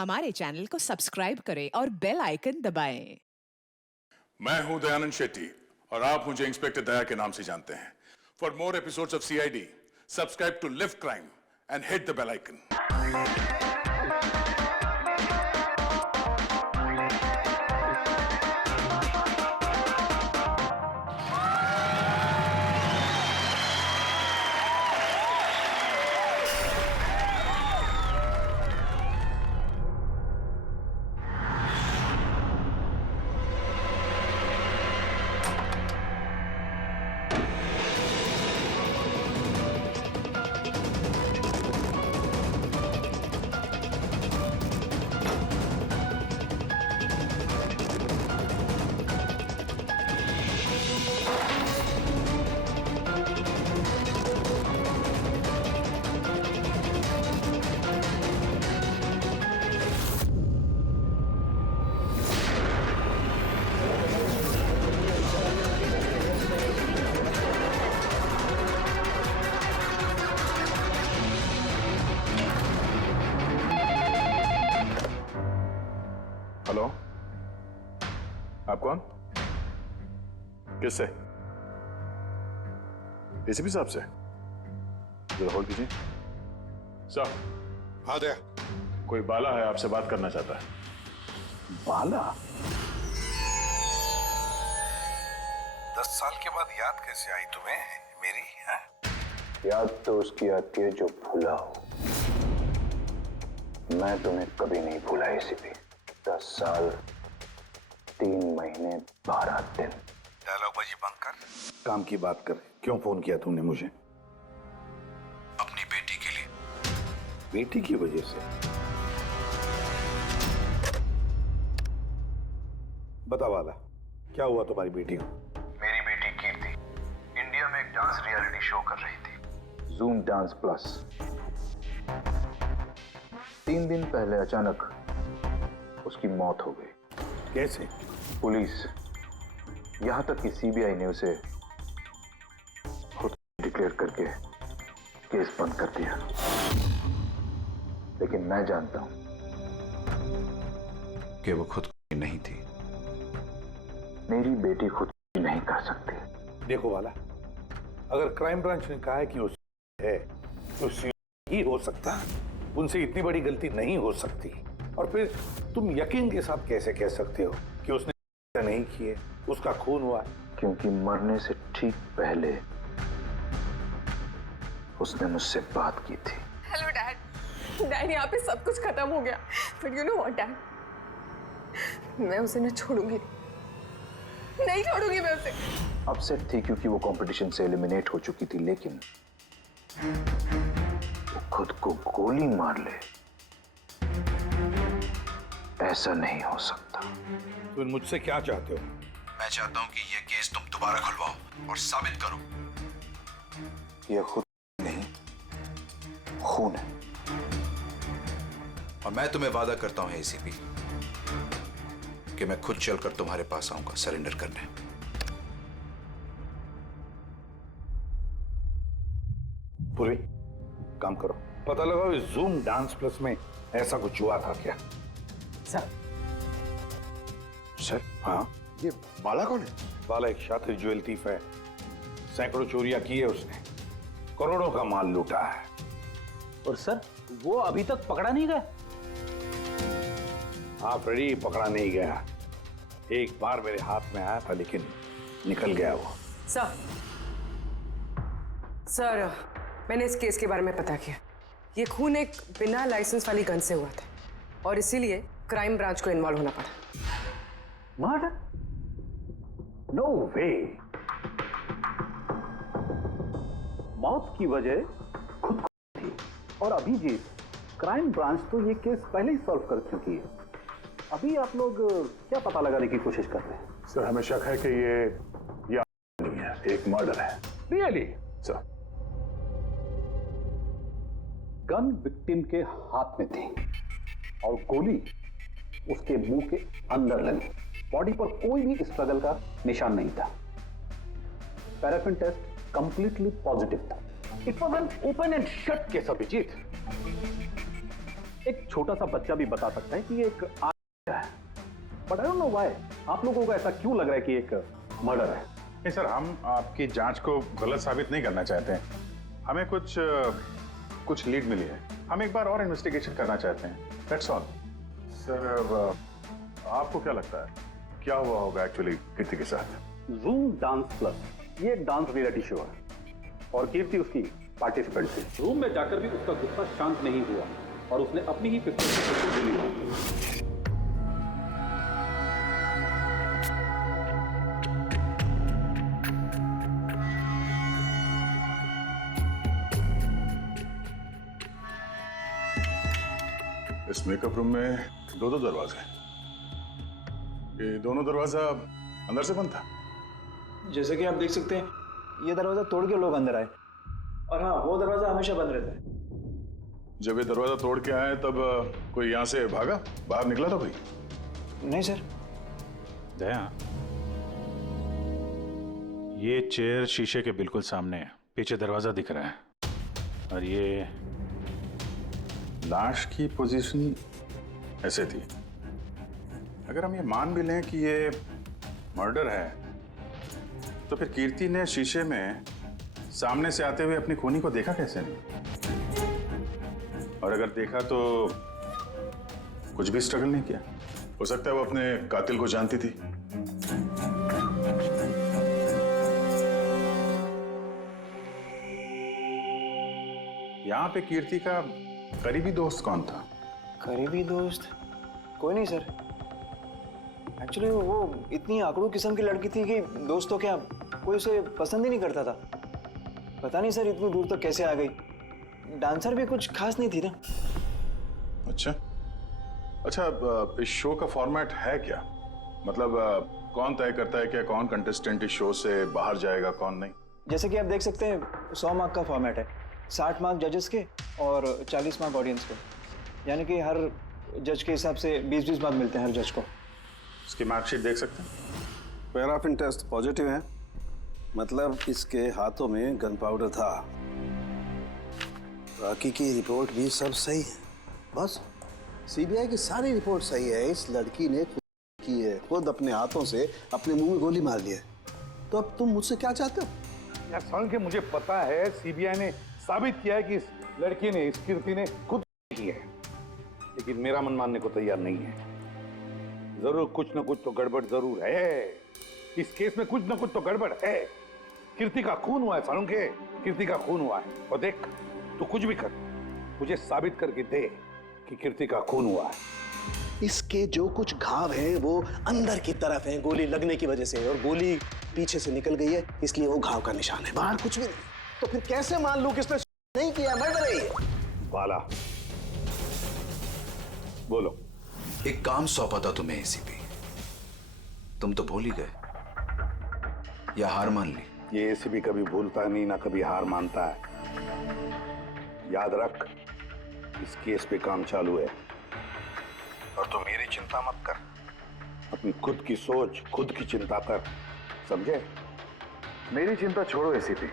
हमारे चैनल को सब्सक्राइब करें और बेल आइकन दबाएं। मैं हूं दयानंद शेट्टी और आप मुझे इंस्पेक्टर दया के नाम से जानते हैं। For more episodes of CID, subscribe to live crime and hit the bell icon. Hello, आप कौन? किससे? एसीपी साहब से? जरा होल्ड कीजिए। सर। हाँ दया। कोई बाला है, आपसे बात करना चाहता है। बाला? 10 साल के बाद याद कैसे आई तुम्हें मेरी? है? याद तो उसकी आती है जो भूला हो। मैं तुम्हें कभी नहीं भूला एसीपी। 10 साल 3 महीने 12 दिन। डायलॉग बाजी बंद कर, काम की बात कर। क्यों फोन किया तुमने मुझे? अपनी बेटी के लिए। बेटी की वजह से? बता वाला, क्या हुआ तुम्हारी बेटी को? मेरी बेटी कीर्ति इंडिया में एक डांस रियलिटी शो कर रही थी, जूम डांस प्लस। 3 दिन पहले अचानक उसकी मौत हो गई। कैसे? पुलिस, यहां तक कि सीबीआई ने उसे खुद डिक्लेयर करके केस बंद कर दिया। लेकिन मैं जानता हूं कि वो खुद नहीं थी। मेरी बेटी खुद नहीं कर सकती। देखो वाला, अगर क्राइम ब्रांच ने कहा है कि उस है तो ही हो सकता है। उनसे इतनी बड़ी गलती नहीं हो सकती। और फिर तुम यकीन के साथ कैसे कह सकते हो कि उसने नहीं की है, उसका खून हुआ? क्योंकि मरने से ठीक पहले उसने मुझसे बात की थी। Hello dad. डैड, यहाँ पे सब कुछ खत्म हो गया। But you know what dad, मैं उसे न छोड़ूंगी, नहीं छोड़ूंगी मैं उसे। अपसेट थी क्योंकि वो कंपटीशन से एलिमिनेट हो चुकी थी, लेकिन वो खुद को गोली मार ले, ऐसा नहीं हो सकता। तुम मुझसे क्या चाहते हो? मैं चाहता हूँ कि ये केस तुम दोबारा खुलवाओ और साबित करो ये खुद नहीं, खून है। और मैं तुम्हें वादा करता हूँ एसीपी कि मैं खुद चलकर तुम्हारे पास आऊंगा सरेंडर करने। पूरी काम करो, पता लगाओ इस जूम डांस प्लस में ऐसा कुछ हुआ था क्या? सर, हाँ, ये बाला कौन है? बाला एक शातिर ज्वेल थीफ है। सैकड़ों चोरियां की है उसने, करोड़ों का माल लूटा है। और सर, वो अभी तक पकड़ा नहीं गया? हाँ फ्रेडी, पकड़ा नहीं गया। एक बार मेरे हाथ में आया था लेकिन निकल गया वो। सर, मैंने इस केस के बारे में पता किया। ये खून एक बिना लाइसेंस वाली गन से हुआ था और इसीलिए क्राइम ब्रांच को इन्वॉल्व होना पड़ा। मर्डर? नो वे। मौत की वजह खुद थी और अभिजीत, क्राइम ब्रांच तो ये केस पहले ही सॉल्व कर चुकी है। अभी आप लोग क्या पता लगाने की कोशिश कर रहे हैं? सर, हमें शक है कि ये नहीं है, एक मर्डर है। रियली? सर, गन विक्टिम के हाथ में थी और गोली उसके मुंह के अंदर लगी। बॉडी पर कोई भी स्ट्रगल का निशान नहीं था। पैराफिन टेस्ट कंप्लीटली पॉजिटिव था। It was an open and shut case Abhijeet. एक छोटा सा बच्चा भी बता सकता है कि ये एक आत्महत्या है, but I don't know why आप लोगों को ऐसा क्यों लग रहा है कि एक मर्डर है। नहीं सर, हम आपकी जांच को गलत साबित नहीं करना चाहते हैं। हमें कुछ लीड मिली है, हम एक बार और इन्वेस्टिगेशन करना चाहते हैं, दैट्स ऑल। सर आपको क्या लगता है क्या हुआ होगा एक्चुअली कीर्ति के साथ? जूम डांस प्लस ये एक डांस रियलिटी शो है और कीर्ति उसकी पार्टिसिपेंट थी। रूम में जाकर भी उसका गुस्सा शांत नहीं हुआ और उसने अपनी ही पिस्तौल से गोली मार दी। इस मेकअप रूम में दो दरवाजे हैं। ये दोनों दरवाजा अंदर से बंद था। जैसे कि आप देख सकते हैं ये दरवाजा तोड़ के लोग अंदर आए, और हाँ वो दरवाजा हमेशा बंद रहता है। जब ये दरवाजा तोड़ के आए तब कोई यहाँ से भागा, बाहर निकला था कोई? नहीं सर। दया, ये चेयर शीशे के बिल्कुल सामने है, पीछे दरवाजा दिख रहा है और ये लाश की पोजीशन ऐसे थी। अगर हम ये मान भी लें कि ये मर्डर है तो फिर कीर्ति ने शीशे में सामने से आते हुए अपनी खूनी को देखा कैसे नहीं? और अगर देखा तो कुछ भी स्ट्रगल नहीं किया? हो सकता है वो अपने कातिल को जानती थी। यहां पे कीर्ति का करीबी दोस्त कौन था? करीबी दोस्त कोई नहीं सर। एक्चुअली वो इतनी आकड़ू किस्म की लड़की थी कि दोस्तों क्या कोई उसे पसंद ही नहीं करता था। पता नहीं सर इतनी दूर तक कैसे आ गई। डांसर भी कुछ खास नहीं थी ना। अच्छा, इस शो का फॉर्मेट है क्या? मतलब कौन तय करता है कि कौन कंटेस्टेंट इस शो से बाहर जाएगा कौन नहीं? जैसे कि आप देख सकते हैं 100 मार्क का फॉर्मेट है, 60 मार्क जजेस के और 40 मार्क ऑडियंस के। यानी कि हर जज के हिसाब से 20-20 मार्क मिलते हैं हर जज को। इसकी मार्कशीट देख सकते हैं। पैराफिन टेस्ट पॉजिटिव है, मतलब इसके हाथों में गन पाउडर था। बाकी की रिपोर्ट भी सब सही है। बस सीबीआई की सारी रिपोर्ट सही है। इस लड़की ने खुद की है, खुद अपने हाथों से अपने मुंह में गोली मार ली है। तो अब तुम मुझसे क्या चाहते हो? यार सालुंखे, मुझे पता है सीबीआई ने साबित किया है कि इस लड़की ने, इस कीर्ति ने खुद की है, लेकिन मेरा मन मानने को तैयार नहीं है। जरूर कुछ न कुछ तो गड़बड़ जरूर है। इस केस में कुछ न कुछ तो गड़बड़ है। कीर्ति का खून हुआ है सालुंखे, कीर्ति का खून हुआ है। और देख, तू कुछ भी कर, मुझे साबित करके दे कि कीर्ति का खून हुआ है। इसके जो कुछ घाव हैं वो अंदर की तरफ हैं, गोली लगने की वजह से, और गोली पीछे से निकल गई है, इसलिए वो घाव का निशान है, बाहर कुछ भी नहीं। तो फिर कैसे मान लूं कि इसने नहीं किया, मर्डर है ये? बाला बोलो। एक काम सौंपा था तुम्हें एसीपी, तुम तो भूल ही गए या हार मान ली? ये एसीपी कभी भूलता नहीं, ना कभी हार मानता है। याद रख, इस केस पे काम चालू है और तू मेरी चिंता मत कर, अपनी खुद की सोच, खुद की चिंता कर, समझे? मेरी चिंता छोड़ो एसीपी।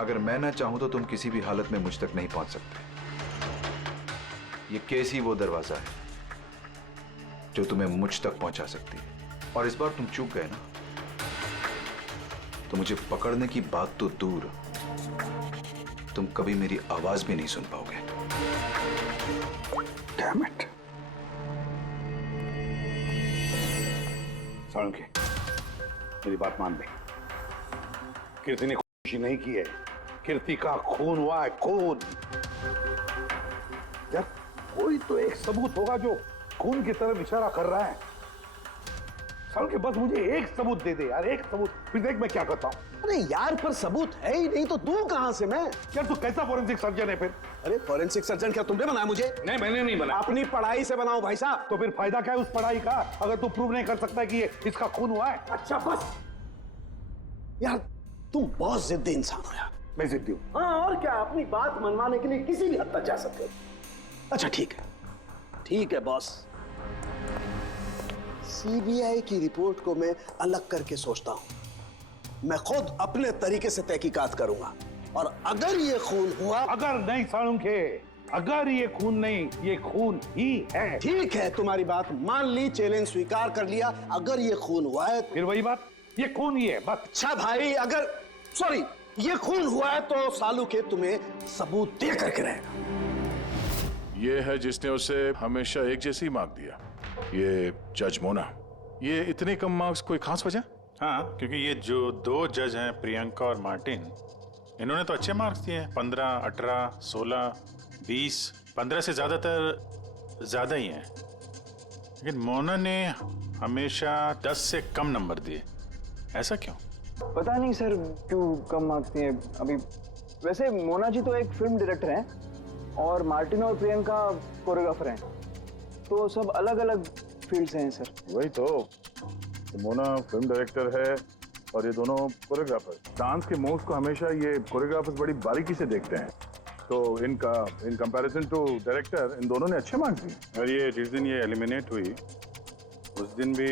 अगर मैं ना चाहूं तो तुम किसी भी हालत में मुझ तक नहीं पहुंच सकते। ये केस ही वो दरवाजा है जो तुम्हें मुझ तक पहुंचा सकती है। और इस बार तुम चूक गए ना, तो मुझे पकड़ने की बात तो दूर, तुम कभी मेरी आवाज भी नहीं सुन पाओगे। Damn it! सालुंखे, मेरी बात मान ले। कीर्ति ने खुशी नहीं की है, कीर्ति का खून हुआ है, खून। यार कोई तो एक सबूत होगा जो खून की तरफ इशारा कर रहा है। सालुंखे, बस मुझे एक सबूत दे दे यार, एक सबूत, फिर देख मैं क्या करता हूँ। अरे यार, पर सबूत है ही नहीं तो दूं कहां से मैं? यार तू कैसा फॉरेंसिक सर्जन है फिर? अरे फॉरेंसिक सर्जन क्या तुमने बनाया मुझे? नहीं, मैंने नहीं बनाया। अपनी पढ़ाई से बनाओ भाई साहब। तो फिर फायदा क्या है उस पढ़ाई का, अगर तू प्रूव नहीं कर सकता कि ये इसका खून हुआ है? अच्छा बस यार, तुम बहुत जिद्दी इंसान हो यार। मैं जिद्दी हूँ? हाँ, और क्या, अपनी बात मनवाने के लिए किसी भी हद तक जा सकते हो। अच्छा ठीक है बॉस, सीबीआई की रिपोर्ट को मैं अलग करके सोचता हूं। मैं खुद अपने तरीके से तहकीकात करूंगा, और अगर ये खून हुआ। अगर नहीं सालुंखे, अगर ये खून नहीं, ये खून ही है। ठीक है, तुम्हारी बात मान ली, चैलेंज स्वीकार कर लिया। अगर ये खून हुआ है फिर वही बात, ये खून ही है बस। अच्छा भाई, अगर सॉरी ये खून हुआ है तो सालू के तुम्हें सबूत दे करके रहेगा। ये है जिसने उसे हमेशा एक जैसी मार्क दिया, ये जज मोना। ये इतने कम मार्क्स कोई खास वजह? हाँ, क्योंकि ये जो दो जज हैं, प्रियंका और मार्टिन, इन्होंने तो अच्छे मार्क्स दिए हैं। 15, 18, 16, 20, 15 से ज्यादातर ज्यादा ही हैं। लेकिन मोना ने हमेशा 10 से कम नंबर दिए, ऐसा क्यों? पता नहीं सर क्यों कम मार्क्स दिए अभी। वैसे मोना जी तो एक फिल्म डायरेक्टर हैं और मार्टिन और प्रियंका कोरियोग्राफर हैं, तो सब अलग अलग फील्ड से हैं सर। वही तो मोना फिल्म डायरेक्टर है और ये दोनों कोरियोग्राफर। डांस के मूव्स को हमेशा ये कोरियोग्राफर्स बड़ी बारीकी से देखते हैं, तो इन कंपैरिजन टू डायरेक्टर इन दोनों ने अच्छे मार्क्स दिए। और ये जिस दिन ये एलिमिनेट हुई उस दिन भी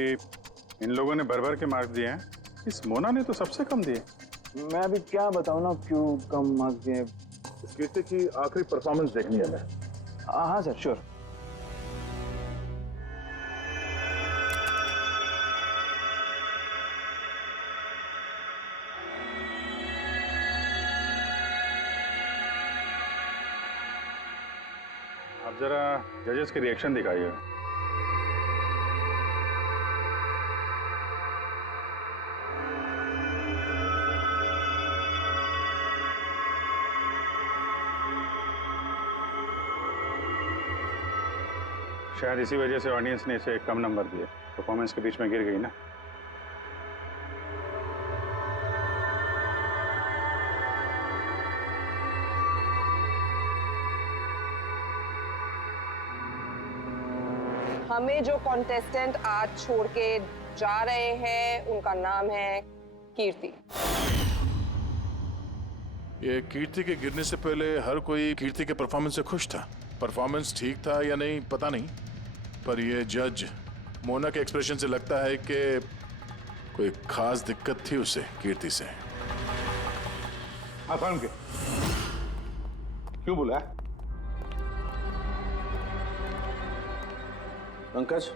इन लोगों ने भर भर के मार्क्स दिए हैं, इस मोना ने तो सबसे कम दिए। मैं अभी क्या बताऊं ना क्यों कम मार्क्स दिए। इस कीर्ति की आखिरी परफॉर्मेंस देखनी है हमें। हाँ सर, श्योर। आप जरा जजेस के रिएक्शन दिखाइए। शायद इसी वजह से ऑडियंस ने इसे कम नंबर दिए, परफॉर्मेंस के बीच में गिर गई ना। हमें जो कॉन्टेस्टेंट आज छोड़ के जा रहे हैं उनका नाम है कीर्ति। ये कीर्ति के गिरने से पहले हर कोई कीर्ति के परफॉर्मेंस से खुश था। परफॉर्मेंस ठीक था या नहीं पता नहीं, पर ये जज मोना के एक्सप्रेशन से लगता है कि कोई खास दिक्कत थी उसे कीर्ति से। आसान के क्यों बोला? पंकज,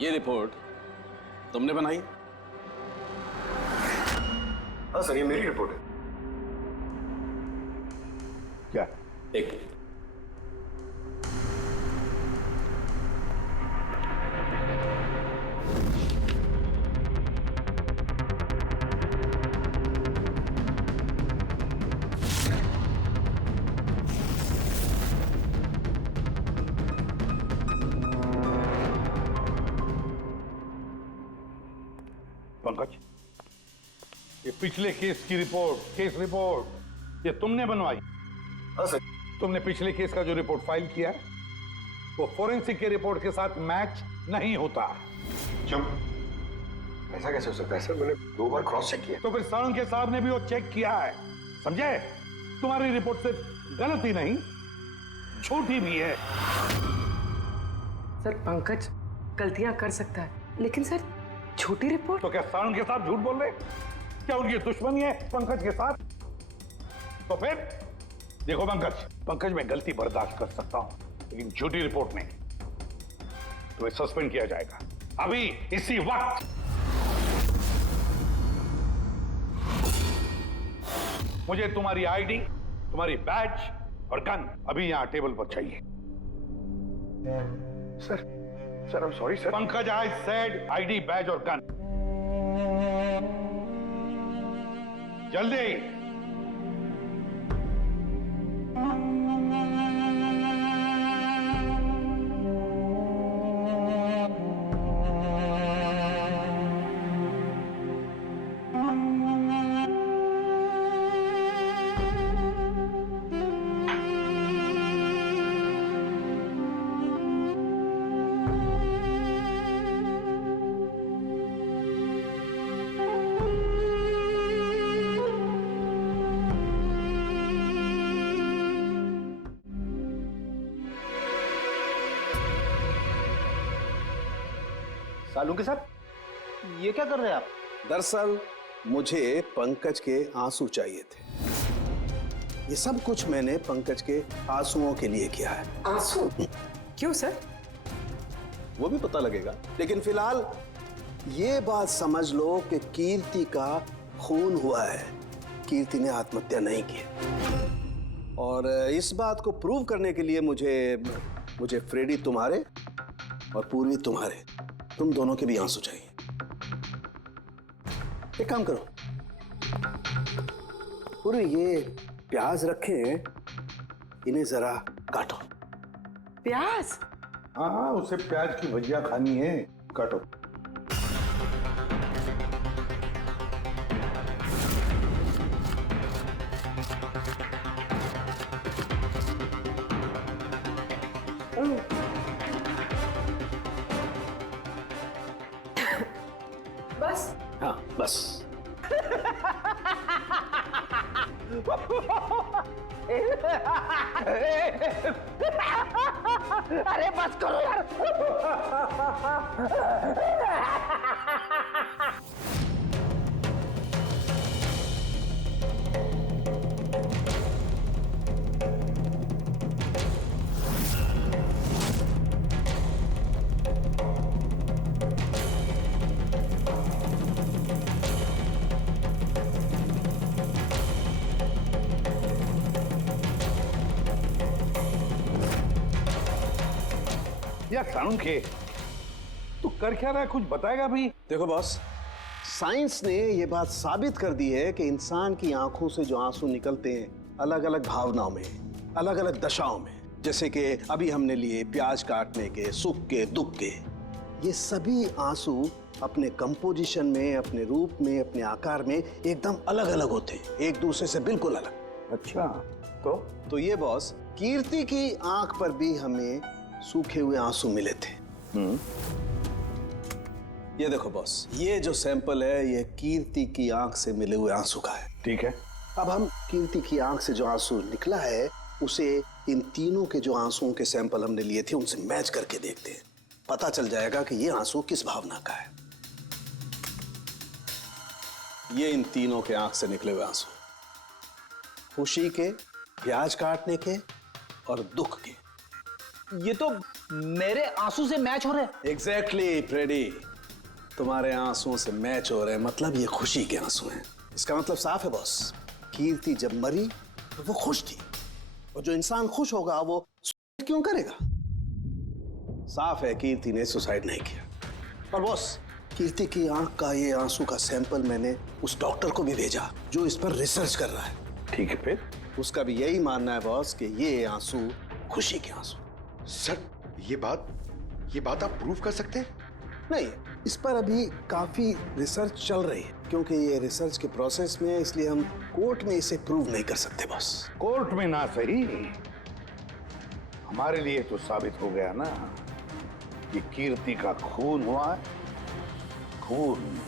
ये रिपोर्ट तुमने बनाई? हाँ सर, ये मेरी रिपोर्ट है। क्या? एक मिनट। पंकज, ये पिछले केस की रिपोर्ट, केस रिपोर्ट ये तुमने बनवाई? हाँ सर। तुमने पिछले केस का जो रिपोर्ट फाइल किया है वो फोरेंसिक के रिपोर्ट के साथ मैच नहीं होता। क्यों? ऐसा कैसे हो सकता है सर? मैंने 2 बार क्रॉस चेक किया। तो फिर साळुंखे साहब ने भी वो चेक किया है, समझे? तुम्हारी रिपोर्ट सिर्फ गलत ही नहीं, झूठी भी है। सर पंकज गलतियां कर सकता है, लेकिन सर छोटी रिपोर्ट। तो क्या साळुंखे साहब झूठ बोल रहे? क्या उनकी दुश्मनी है पंकज के साथ? तो फिर देखो पंकज मैं गलती बर्दाश्त कर सकता हूं, लेकिन झूठी रिपोर्ट नहीं। तो सस्पेंड किया जाएगा अभी इसी वक्त। मुझे तुम्हारी आईडी, तुम्हारी बैज और गन अभी यहां टेबल पर चाहिए। Sir I am sorry sir. Pankaj, I said ID, badge और गन। जल्दी। साळुंखे साहब, ये क्या कर रहे हैं आप? दरअसल मुझे पंकज के आंसू चाहिए थे। ये सब कुछ मैंने पंकज के आंसुओं के लिए किया है। आंसू? क्यों सर? वो भी पता लगेगा, लेकिन फिलहाल ये बात समझ लो कि कीर्ति का खून हुआ है। कीर्ति ने आत्महत्या नहीं की। और इस बात को प्रूव करने के लिए मुझे फ्रेडी तुम्हारे और पूर्वी तुम्हारे, तुम दोनों के भी आंसू चाहिए। एक काम करो, पूर्वी ये प्याज रखे, इन्हें जरा काटो। प्याज? हाँ, उसे प्याज की भजिया खानी है, काटो। बस? हाँ बस। अरे बस करो यार। यार साळुंखे, तू कर क्या रहा है, कुछ बताएगा भी? देखो बॉस, साइंस ने ये बात साबित कर दी है कि इंसान की आंखों से जो आंसू निकलते हैं अलग अलग भावनाओं में, अलग अलग दशाओं में, जैसे कि अभी हमने लिए प्याज काटने के, सुख के, दुख के, ये सभी आंसू अपने कंपोजिशन में, अपने रूप में, अपने आकार में एकदम अलग अलग होते हैं, एक दूसरे से बिल्कुल अलग। अच्छा, तो ये बॉस, कीर्ति की आंख पर भी हमें सूखे हुए आंसू मिले थे। ये देखो बॉस, ये जो सैंपल है ये कीर्ति की आंख से मिले हुए आंसू का है। ठीक है। अब हम कीर्ति की आंख से जो आंसू निकला है उसे इन तीनों के जो आंसुओं के सैंपल हमने लिए थे उनसे मैच करके देखते हैं, पता चल जाएगा कि ये आंसू किस भावना का है। ये इन तीनों के आंख से निकले हुए आंसू, खुशी के, प्याज काटने के और दुख के। ये तो मेरे आंसू से मैच हो रहे हैं। एग्जैक्टली फ्रेडी, तुम्हारे आंसुओं से मैच हो रहे हैं, मतलब ये खुशी के आंसू हैं। इसका मतलब साफ है बॉस, कीर्ति जब मरी तो वो खुश थी, और जो इंसान खुश होगा वो सुसाइड क्यों करेगा? साफ है कीर्ति ने सुसाइड नहीं किया। और बॉस, कीर्ति की आंख का ये आंसू का सैंपल मैंने उस डॉक्टर को भी भेजा जो इस पर रिसर्च कर रहा है। ठीक है, फिर उसका भी यही मानना है बॉस कि ये आंसू खुशी के आंसू। सर, ये बात आप प्रूव कर सकते हैं? नहीं, इस पर अभी काफी रिसर्च चल रही है, क्योंकि ये रिसर्च के प्रोसेस में है, इसलिए हम कोर्ट में इसे प्रूव नहीं कर सकते बॉस। कोर्ट में ना सही, हमारे लिए तो साबित हो गया ना कि कीर्ति का खून हुआ है। खून।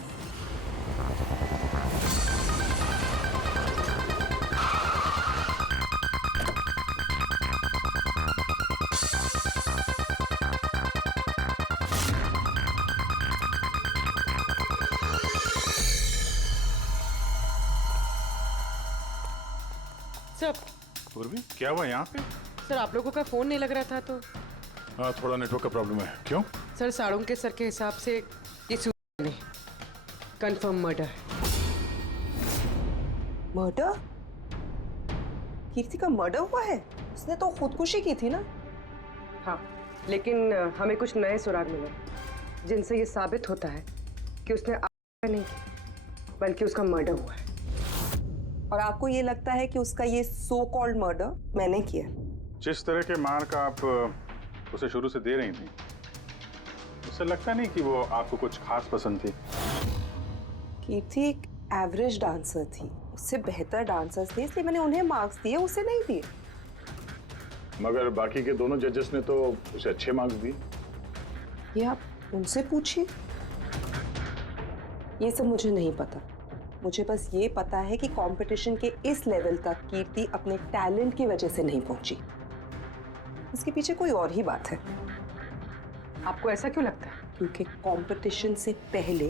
सर, पूर्वी, क्या हुआ यहाँ पे? सर आप लोगों का फोन नहीं लग रहा था तो। हाँ, थोड़ा नेटवर्क का प्रॉब्लम है। क्यों? सर साळुंखे सर के हिसाब से ये सुसाइड नहीं, कंफर्म मर्डर है। मर्डर? कीर्ति का मर्डर हुआ है? उसने तो खुदकुशी की थी ना? हाँ, लेकिन हमें कुछ नए सुराग मिले जिनसे ये साबित होता है कि उसने आत्महत्या नहीं की, बल्कि उसका मर्डर हुआ है। और आपको ये लगता है कि उसका ये सो कॉल्ड मर्डर मैंने किया? जिस तरह के मार का आप उसे शुरू से दे रही थी, उससे लगता नहीं कि वो आपको कुछ खास पसंद थी। कीर्ति एक एवरेज डांसर थी, उससे बेहतर डांसर्स थे, इसलिए मैंने उन्हें मार्क्स दिए, उसे नहीं दिए। मगर बाकी के दोनों जजेस ने तो उसे अच्छे मार्क्स दिए। ये आप उनसे पूछिए, ये सब मुझे नहीं पता। मुझे बस ये पता है कि कंपटीशन के इस लेवल तक कीर्ति अपने टैलेंट की वजह से नहीं पहुंची। इसके पीछे कोई और ही बात है। आपको ऐसा क्यों लगता है? क्योंकि कंपटीशन से पहले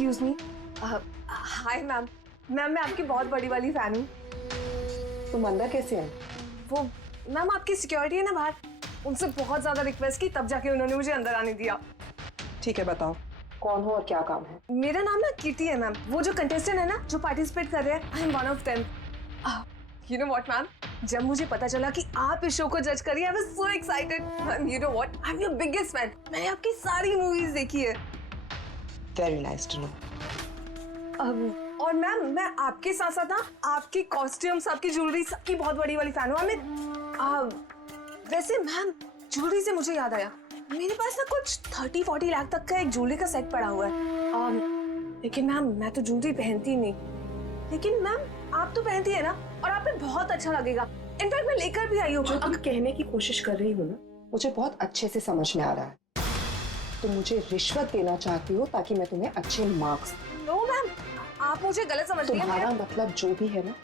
excuse me. Hi ma'am. Ma'am मैं आपकी बहुत बड़ी वाली फैन हूँ। तुम अंदर कैसे आए? वो मैम आपकी सिक्योरिटी है ना बाहर, उनसे बहुत ज्यादा रिक्वेस्ट की तब जाके उन्होंने मुझे अंदर आने दिया। ठीक है, बताओ कौन हो और क्या काम है? मेरा नाम ना कीर्ति है मैम, वो जो कंटेस्टेंट है ना जो पार्टिसिपेट कर रहे हैं, I am one of them. You know what ma'am, जब मुझे पता चला कि आप इस शो को जज करिए, I was so excited. Ma'am you know what, I am your biggest fan. मैंने आपकी सारी मूवीज देखी है। Very nice to know. और मैम मैं आपके साथ साथ ना आपकी कॉस्ट्यूम्स, आपकी ज्वेलरी, सबकी बहुत बड़ी वाली फैन हूँ। वैसे मैम ज्वेलरी से मुझे याद आया, मेरे पास ना कुछ 30-40 लाख तक का एक ज्वेलरी का सेट पड़ा हुआ है। लेकिन मैम मैं तो ज्वेलरी पहनती नहीं। लेकिन मैम आप तो पहनती है ना, और आप पे बहुत अच्छा लगेगा। इनफैक्ट मैं लेकर भी आई हूँ। जो तुम कहने की कोशिश कर रही हो ना, मुझे बहुत अच्छे से समझ में आ रहा है। तुम मुझे रिश्वत देना चाहती हो ताकि मैं तुम्हें अच्छे मार्क्स। नो मैम, आप मुझे गलत समझ रही हैं। तुम्हारा मतलब जो भी है ना,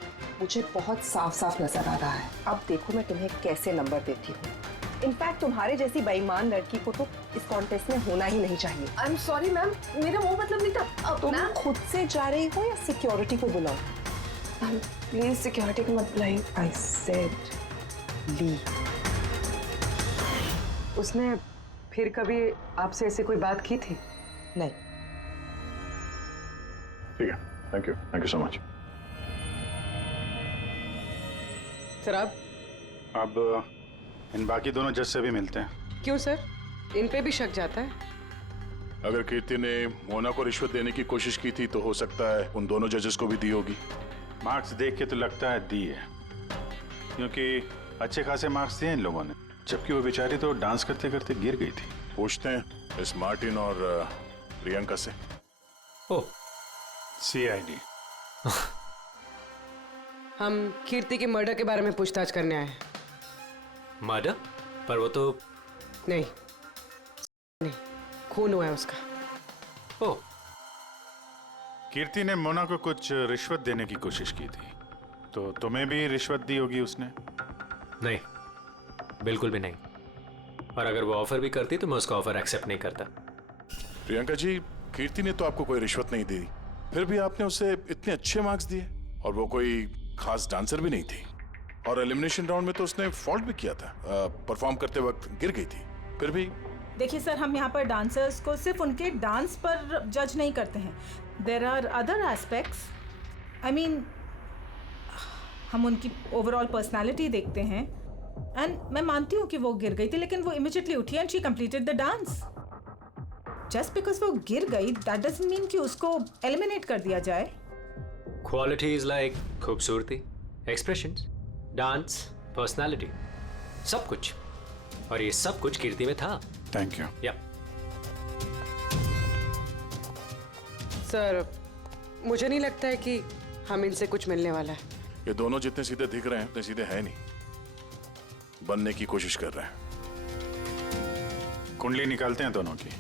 मुझे बहुत साफ साफ नजर आ रहा है। अब देखो मैं तुम्हें कैसे नंबर देती हूँ। इनफैक्ट तुम्हारे जैसी बेईमान लड़की को तो इस कॉन्टेस्ट में होना ही नहीं चाहिए। आई एम सॉरी मैम, मेरा वो मतलब नहीं था। तुम खुद से जा रही हो या सिक्योरिटी को बुलाओ? प्लीज सिक्योरिटी को मत बुलाइए। आई सेड ली। उसने फिर कभी आपसे ऐसे कोई बात की थी? नहीं। ठीक है, thank you so much. Sir अब इन बाकी दोनों जज से भी मिलते हैं। क्यों सर, इन पे भी शक जाता है? अगर कीर्ति ने मोना को रिश्वत देने की कोशिश की थी तो हो सकता है उन दोनों जजेस को भी दी होगी। मार्क्स देख के तो लगता है दी है, क्योंकि अच्छे खासे मार्क्स दिए इन लोगों ने, जबकि वो बेचारी तो डांस करते करते गिर गई थी। पूछते हैं इस मार्टिन और प्रियंका से। ओह, CID। हम कीर्ति के मर्डर के बारे में पूछताछ करने आए हैं। मर्डर? पर वो तो नहीं, खून हुआ है उसका। ओह, कीर्ति ने मोना को कुछ रिश्वत देने की कोशिश की थी, तो तुम्हें भी रिश्वत दी होगी उसने? नहीं, बिल्कुल भी नहीं। और अगर वो ऑफर भी करती तो मैं उसका ऑफर एक्सेप्ट नहीं करता। प्रियंका जी, कीर्ति ने तो आपको कोई रिश्वत नहीं दी, फिर भी आपने उसे इतने अच्छे मार्क्स दिए, और वो कोई खास डांसर भी नहीं थी, और एलिमिनेशन राउंड में तो उसने फॉल्ट भी किया था, परफॉर्म करते वक्त गिर गई थी, फिर भी। देखिए सर, हम यहाँ पर डांसर्स को सिर्फ उनके डांस पर जज नहीं करते हैं। There are other aspects. I mean, हम उनकी ओवरऑल पर्सनालिटी देखते हैं। एंड मैं मानती हूँ कि वो गिर गई थी, लेकिन वो इमीडिएटली उठी and she completed the dance. Just because वो गिर गई दैट डजंट मीन कि उसको एलिमिनेट कर दिया जाए। क्वालिटीज लाइक खूबसूरती, एक्सप्रेशंस, डांस, पर्सनालिटी, सब कुछ, और ये सब कुछ कीर्ति में था। Thank you. या सर, मुझे नहीं लगता है कि हम इनसे कुछ मिलने वाला है। ये दोनों जितने सीधे दिख रहे हैं उतने सीधे हैं नहीं, बनने की कोशिश कर रहे हैं। कुंडली निकालते हैं दोनों की।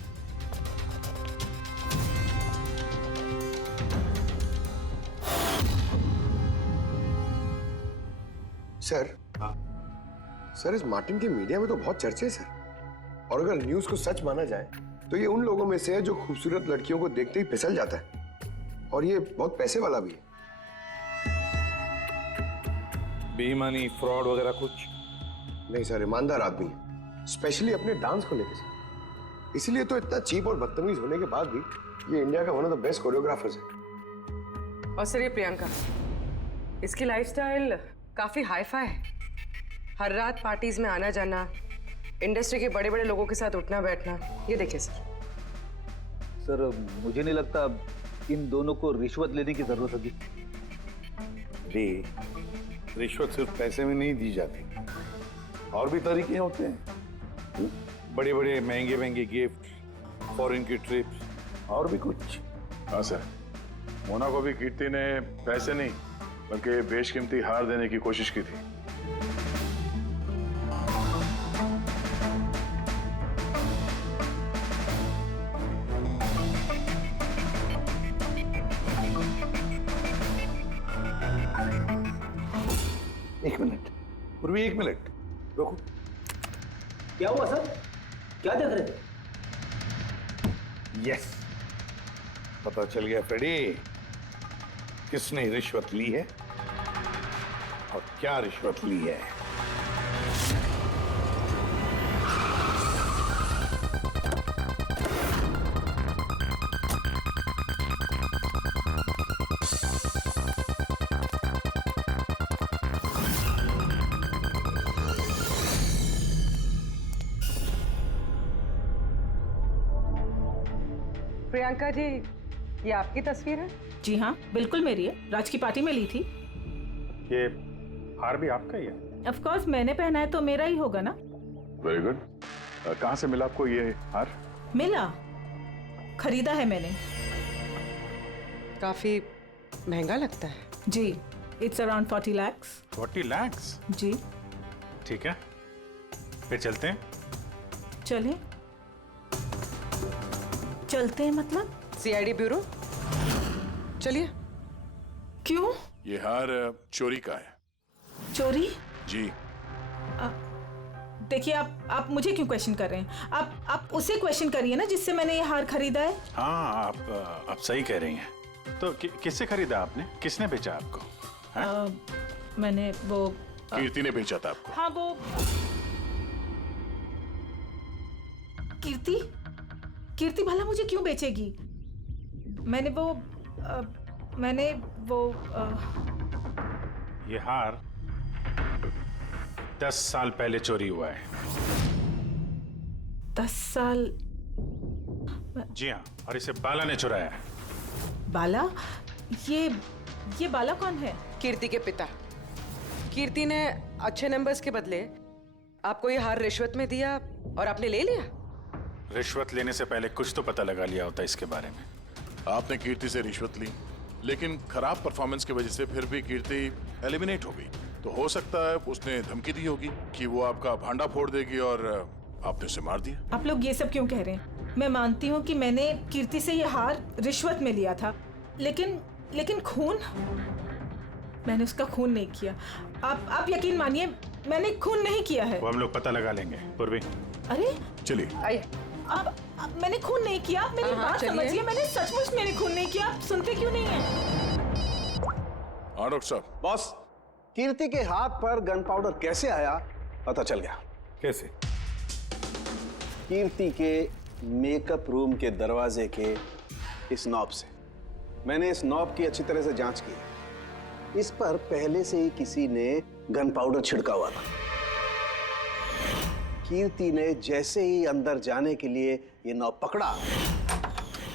सर, सर इस मार्टिन के मीडिया में तो बहुत चर्चे हैं सर, और अगर न्यूज को सच माना जाए तो ये उन लोगों में से है जो खूबसूरत लड़कियों को देखते ही फिसल जाता है, और ये बहुत पैसे वाला भी है। बेईमानी, फ्रॉड वगैरह कुछ नहीं सर, ईमानदार आदमी है, स्पेशली अपने डांस को लेकर सर। इसीलिए तो इतना चीप और बदतमीज होने के बाद भी ये इंडिया का one of the best choreographers है। और सर ये प्रियंका, इसकी लाइफस्टाइल काफी हाई-फाई है। हर रात पार्टीज में आना जाना, इंडस्ट्री के बड़े बड़े लोगों के साथ उठना बैठना। ये देखिए सर, मुझे नहीं लगता इन दोनों को रिश्वत लेने की जरूरत होगी। रिश्वत सिर्फ पैसे में नहीं दी जाती, और भी तरीके होते हैं। बड़े बड़े महंगे महंगे गिफ्ट, फॉरेन की ट्रिप्स, और भी कुछ। हाँ सर, मोना को भी कीर्ति ने पैसे नहीं बल्कि बेशकीमती हार देने की कोशिश की थी। एक मिनट पूर्वी, एक मिनट रुको। क्या हुआ सर? क्या देख रहे थे? यस, पता चल गया फ्रेडी किसने रिश्वत ली है और क्या रिश्वत ली है। प्रियंका जी, ये आपकी तस्वीर है? जी हाँ, बिल्कुल मेरी है। राज की पार्टी में ली थी। ये हार भी आपका ही है? ऑफ कोर्स, मैंने पहना है तो मेरा ही होगा ना। Very good. कहाँ से मिला आपको ये हार? मिला, खरीदा है मैंने। काफी महंगा लगता है। जी, इट्स अराउंड 40 lakhs। 40 lakhs? जी। ठीक है, फिर चलते हैं। चलें? चलते हैं मतलब? CID bureau. चलिए। क्यों? ये हार चोरी का है। चोरी? जी। देखिए, आप मुझे क्यों क्वेश्चन कर रहे हैं? आप उसे क्वेश्चन करिए ना जिससे मैंने ये हार खरीदा है। हाँ, आप सही कह रही हैं। तो किससे खरीदा आपने? किसने बेचा आपको? मैंने वो कीर्ति ने बेचा था आपको। हाँ, वो कीर्ति भला मुझे क्यों बेचेगी? मैंने वो ये हार 10 साल पहले चोरी हुआ है। 10 साल? जी हाँ, और इसे बाला ने चुराया है। बाला? ये बाला कौन है? कीर्ति के पिता। कीर्ति ने अच्छे नंबर्स के बदले आपको ये हार रिश्वत में दिया और आपने ले लिया। रिश्वत लेने से पहले कुछ तो पता लगा लिया होता इसके बारे में। आपने कीर्ति से रिश्वत ली, लेकिन खराब परफॉर्मेंस की वजह से फिर भी कीर्ति एलिमिनेट हो गई। तो हो सकता है उसने धमकी दी होगी कि वो आपका भांडा फोड़ देगी और आपने उसे मार दिया। आप लोग ये सब क्यों कह रहे हैं? मैं मानती हूँ कि मैंने कीर्ति से ये हार रिश्वत में लिया था, लेकिन खून? मैंने उसका खून नहीं किया। आप यकीन मानिए, मैंने खून नहीं किया है। वो हम लोग पता लगा लेंगे। पूर्वी, अरे चलिए। आइए। अब मैंने खून नहीं किया। आप मेरी बात समझिए, मैंने सचमुच मैंने खून नहीं किया। आप सुनते क्यों नहीं हैं? हाँ डॉक्टर साहब। बॉस, कीर्ति के हाथ पर गन पाउडर कैसे आया पता चल गया। कैसे? कीर्ति के मेकअप रूम के दरवाजे के इस नॉब से। मैंने इस नॉब की अच्छी तरह से जांच की। इस पर पहले से ही किसी ने गन पाउडर छिड़का हुआ था। कीर्ति ने जैसे ही अंदर जाने के लिए ये नॉब पकड़ा,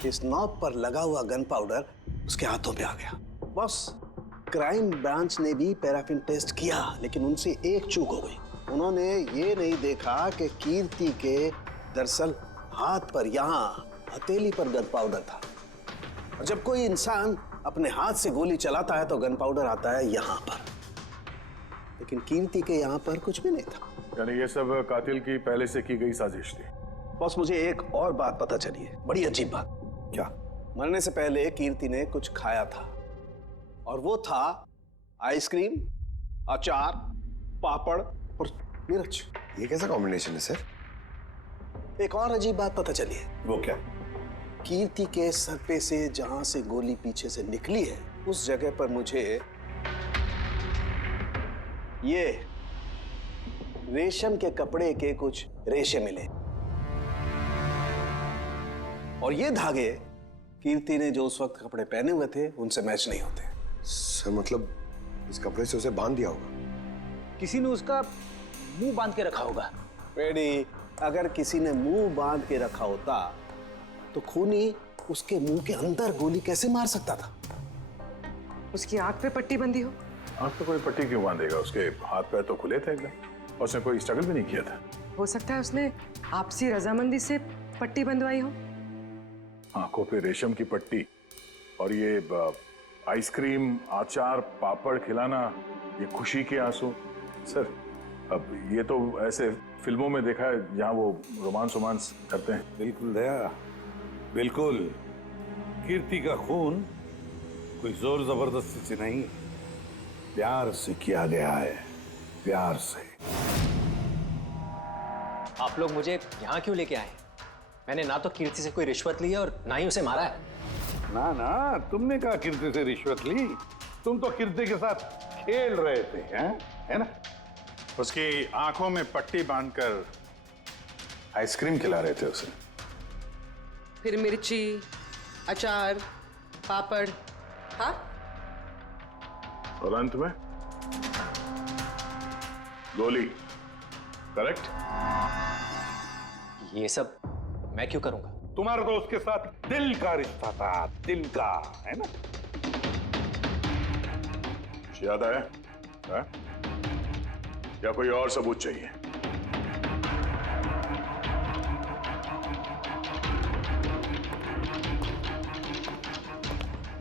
इस नॉब पर लगा हुआ गन पाउडर उसके हाथों पे आ गया। बॉस, क्राइम ब्रांच ने भी पैराफिन टेस्ट किया, लेकिन उनसे एक चूक हो गई। उन्होंने ये नहीं देखा कि कीर्ति के दरअसल हाथ पर, यहाँ हथेली पर गन पाउडर था। और जब कोई इंसान अपने हाथ से गोली चलाता है तो गन पाउडर आता है यहाँ पर, लेकिन कीर्ति के यहाँ पर कुछ भी नहीं था। यानी ये सब कातिल की पहले से की गई साजिश थी। बॉस, मुझे एक और बात पता चली है, बड़ी अजीब बात। क्या? मरने से पहले कीर्ति ने कुछ खाया था, और वो था आइसक्रीम, अचार, पापड़ और मिर्च। ये कैसा कॉम्बिनेशन है सर? एक और अजीब बात पता चली है। वो क्या? कीर्ति के सर पे से जहां से गोली पीछे से निकली है, उस जगह पर मुझे ये रेशम के कपड़े के कुछ रेशे मिले, और ये धागे कीर्ति ने जो उस वक्त कपड़े पहने हुए थे उनसे मैच नहीं होते। सर मतलब इस कपड़े से उसे बांध दिया होगा। किसी ने उसका मुंह बांध के रखा होगा। रेडी, अगर किसी ने मुंह बांध के रखा होता तो खूनी उसके मुंह के अंदर गोली कैसे मार सकता था? उसकी आंख पे पट्टी बंधी हो। आंख पे कोई पट्टी क्यों बांधेगा? उसके हाथ पैर तो खुले थे एकदम, और उसने कोई स्ट्रगल भी नहीं किया था। हो सकता है उसने आपसी रजामंदी से पट्टी बंधवाई हो। आंखों पे रेशम की पट्टी और ये आइसक्रीम, अचार, पापड़ खिलाना, ये खुशी के आंसू। सर, अब ये तो ऐसे फिल्मों में देखा है जहां वो रोमांस करते हैं। बिल्कुल दया, बिल्कुल। कीर्ति का खून कोई जोर जबरदस्ती से नहीं, प्यार से किया गया है, प्यार से। आप लोग मुझे यहाँ क्यों लेके आए? मैंने ना तो कीर्ति से कोई रिश्वत ली है और ना ही उसे मारा है। ना ना, तुमने कहा कीर्ति से रिश्वत ली? तुम तो कीर्ति के साथ खेल रहे थे, हैं? है ना? उसकी आंखों में पट्टी बांधकर आइसक्रीम खिला रहे थे उसे। फिर मिर्ची, अचार, पापड़, हाँ? और अंत में गोली। करेक्ट? ये सब मैं क्यों करूंगा? तुम्हारा तो उसके साथ दिल का रिश्ता था, दिल का, है ना? याद आया? है? या कोई और सबूत चाहिए?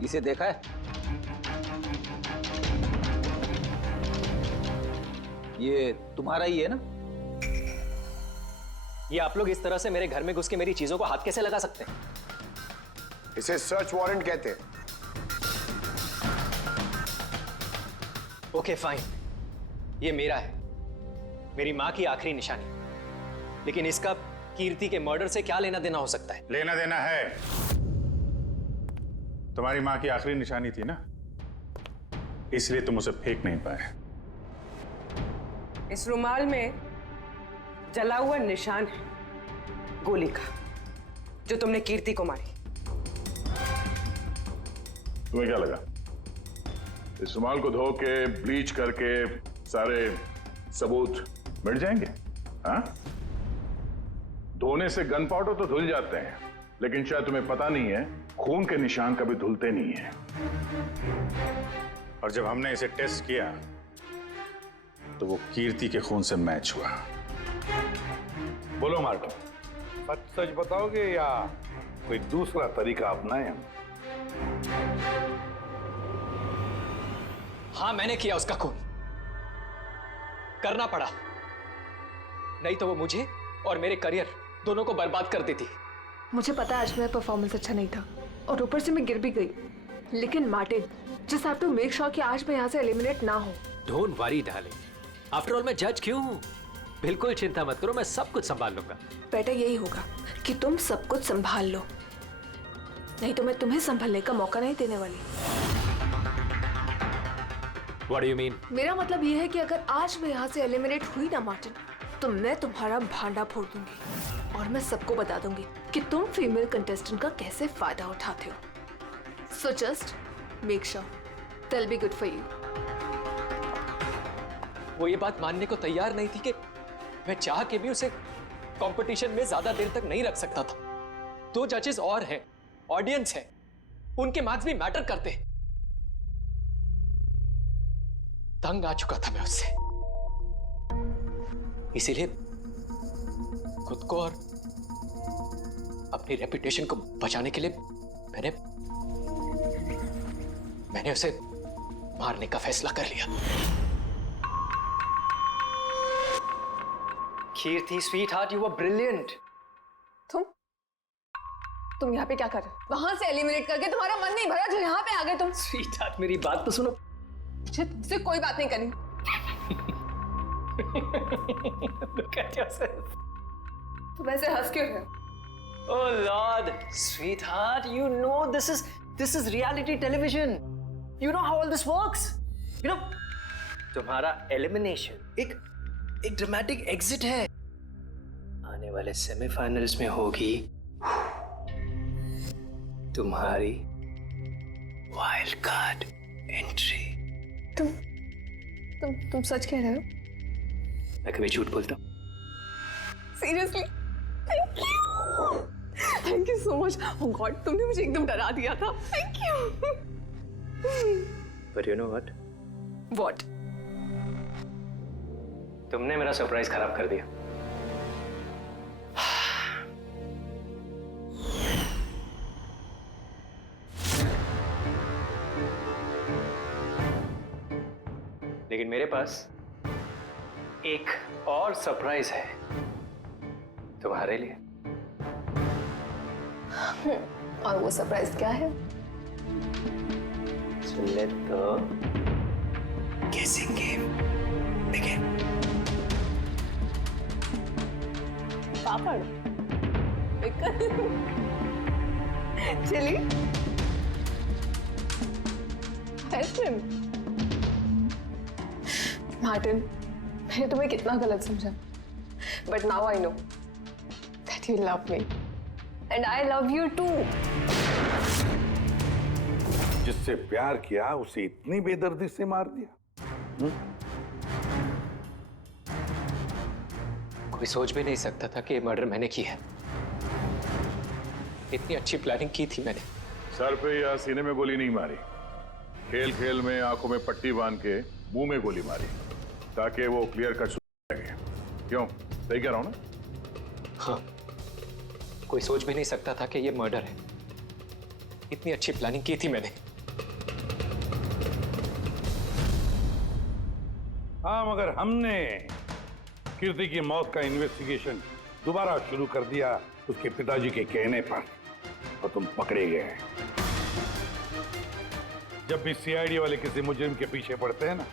इसे देखा है? ये तुम्हारा ही है ना? ये आप लोग इस तरह से मेरे घर में घुस के मेरी चीजों को हाथ कैसे लगा सकते हैं? इसे सर्च वारंट कहते हैं। ओके फाइन, ये मेरा है, मेरी माँ की आखिरी निशानी। लेकिन इसका कीर्ति के मर्डर से क्या लेना देना हो सकता है? लेना देना है। तुम्हारी माँ की आखिरी निशानी थी ना, इसलिए तुम उसे फेंक नहीं पाए। इस रुमाल में जला हुआ निशान है गोली का, जो तुमने कीर्ति को मारी। तुम्हें क्या लगा इस रुमाल को धो के ब्लीच करके सारे सबूत मिट जाएंगे? हाँ? धोने से गन पाउडर तो धुल जाते हैं, लेकिन शायद तुम्हें पता नहीं है खून के निशान कभी धुलते नहीं है। और जब हमने इसे टेस्ट किया तो वो कीर्ति के खून से मैच हुआ। बोलो मार्टिन, सच सच बताओगे या कोई दूसरा तरीका अपनाएं? हाँ, मैंने किया उसका खून, करना पड़ा, नहीं तो वो मुझे और मेरे करियर दोनों को बर्बाद कर देती। मुझे पता है आज मेरा परफॉर्मेंस अच्छा नहीं था और ऊपर से मैं गिर भी गई, लेकिन Martin, just have to make sure कि आज मैं यहाँ से एलिमिनेट ना हो। Don't worry darling, after all मैं जज क्यों हूँ? बिल्कुल चिंता मत करो, मैं सब कुछ संभाल लूंगा। बेटा यही होगा कि तुम सब कुछ संभाल लो, नहीं तो मैं तुम्हें संभालने का मौका नहीं देने वाली। What do you mean? मेरा मतलब ये है कि अगर आज मैं यहाँ से एलिमिनेट हुई ना मार्टिन, तो मैं तुम्हारा भांडा फोड़ दूंगी और मैं सबको बता दूंगी कि तुम फीमेल कंटेस्टेंट का कैसे फायदा उठाते हो। So just make sure that will be good for you. वो ये बात मानने को तैयार नहीं थी कि मैं चाह के भी उसे कंपटीशन में ज्यादा देर तक नहीं रख सकता था। 2 जजेस और हैं, ऑडियंस है, उनके मार्क्स भी मैटर करते हैं। तंग आ चुका था मैं उससे, इसीलिए खुद को और अपनी रेपुटेशन को बचाने के लिए मैंने उसे मारने का फैसला कर लिया। कीर्ति स्वीटहार्ट, यू वर ब्रिलियंट। तुम यहाँ पे क्या कर रहे हो? वहां से एलिमिनेट करके तुम्हारा मन नहीं भरा जो यहाँ पे आ गए तुम। स्वीटहार्ट, मेरी बात तो सुनो। मुझे तुमसे कोई बात नहीं करनी। Look at yourself. तुम ऐसे हंस क्यों रहे हो? Oh Lord, sweetheart, you know this is reality television. You know how all this works. You know, तुम्हारा एलिमिनेशन एक ड्रामेटिक एग्जिट है। आने वाले सेमीफाइनल्स में होगी तुम्हारी वाइल्ड कार्ड एंट्री। तुम सच कह रहे हो? मैं कभी झूठ बोलता हूँ? Seriously? Thank you so much. Oh God, तुमने मुझे एकदम डरा दिया था। Thank you. But you know what? What? तुमने मेरा सरप्राइज खराब कर दिया। लेकिन मेरे पास एक और सरप्राइज है तुम्हारे लिए। और वो सरप्राइज क्या है? So let the guessing game begin. Papad? Chilli? Help him. Martin, मैंने तुम्हें कितना गलत समझा, but now I know that you love me and I love you too. जिससे प्यार किया उसे इतनी बेदर्दी से मार दिया। कोई सोच भी नहीं सकता था कि ये मर्डर मैंने किया है। इतनी अच्छी प्लानिंग की थी मैंने। सर पे या सीने में गोली नहीं मारी, खेल खेल में आंखों में पट्टी बांध के मुंह में गोली मारी ताकि वो क्लियर कट लगे। क्यों, सही कह रहा हूं ना? हाँ, कोई सोच भी नहीं सकता था कि ये मर्डर है। इतनी अच्छी प्लानिंग की थी मैंने। हाँ, मगर हमने कीर्ति की मौत का इन्वेस्टिगेशन दोबारा शुरू कर दिया उसके पिताजी के कहने पर, और तुम पकड़े गए। जब भी सीआईडी वाले किसी मुजरिम के पीछे पड़ते हैं ना,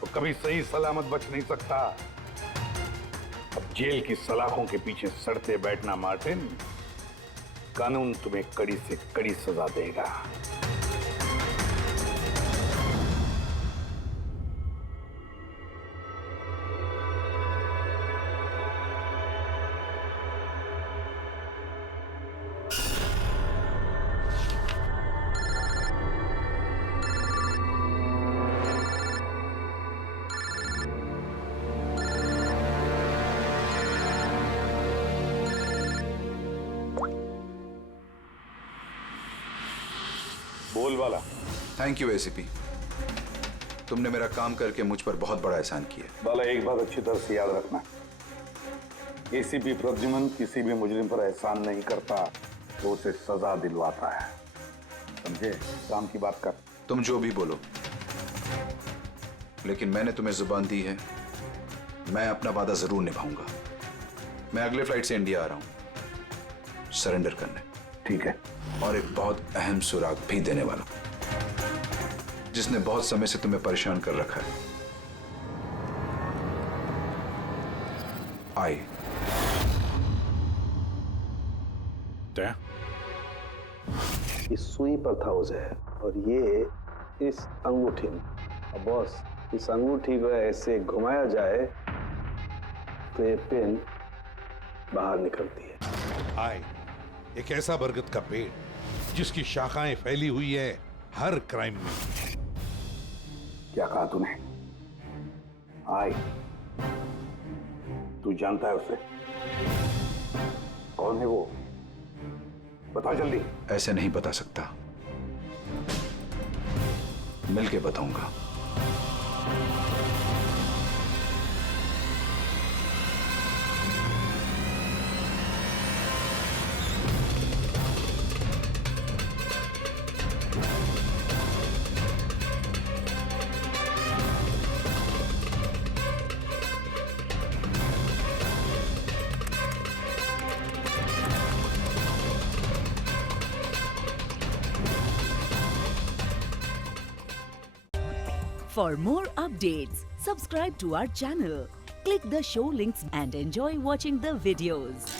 तो कभी सही सलामत बच नहीं सकता। अब जेल की सलाखों के पीछे सड़ते बैठना मार्टिन, कानून तुम्हें कड़ी से कड़ी सजा देगा। बोल वाला। थैंक यू एसीपी, तुमने मेरा काम करके मुझ पर बहुत बड़ा एहसान किया। बाला, एक बात अच्छी तरह से याद रखना, एसीपी प्रद्युमन किसी भी मुजरिम पर एहसान नहीं करता, तो उसे सजा दिलवाता है। समझे? काम की बात कर। तुम जो भी बोलो, लेकिन मैंने तुम्हें जुबान दी है, मैं अपना वादा जरूर निभाऊंगा। मैं अगले फ्लाइट से इंडिया आ रहा हूं सरेंडर करने। ठीक है। और एक बहुत अहम सुराग भी देने वाला, जिसने बहुत समय से तुम्हें परेशान कर रखा है। आई ये सुई पर था उसे, और ये इस अंगूठी में। अब बॉस, इस अंगूठी को ऐसे घुमाया जाए तो ये पिन बाहर निकलती है। आए, एक ऐसा बरगद का पेड़ जिसकी शाखाएं फैली हुई है हर क्राइम में। क्या कहा तूने? आए, तू जानता है उसे? कौन है वो? बता जल्दी। ऐसे नहीं बता सकता, मिलके बताऊंगा। For more updates, subscribe to our channel, click the show links and enjoy watching the videos.